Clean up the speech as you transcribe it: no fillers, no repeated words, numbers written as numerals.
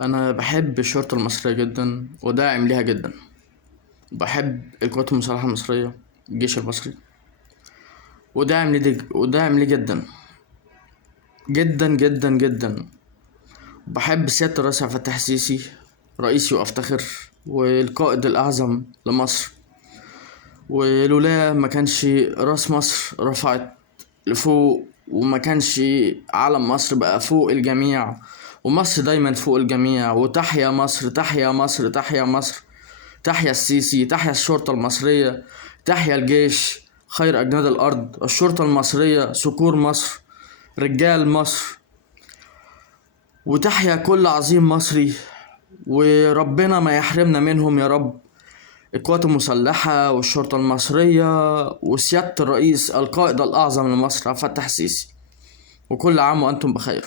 انا بحب الشرطة المصرية جدا وداعم ليها جدا. بحب القوات المسلحة المصرية، الجيش المصري، وداعم ليه جدا جدا جدا جدا. بحب سيادة الرئيس عبد الفتاح السيسي، رئيسي وافتخر، والقائد الاعظم لمصر. ولولا ما كانش راس مصر رفعت لفوق، وما كانش علم مصر بقى فوق الجميع، ومصر دايما فوق الجميع. وتحيا مصر، تحيا مصر، تحيا مصر، تحيا السيسي، تحيا الشرطة المصرية، تحيا الجيش، خير أجناد الأرض. الشرطة المصرية صقور مصر، رجال مصر. وتحيا كل عظيم مصري، وربنا ما يحرمنا منهم يا رب. القوات المسلحة والشرطة المصرية وسيادة الرئيس القائد الأعظم لمصر عبد الفتاح السيسي. وكل عام وأنتم بخير.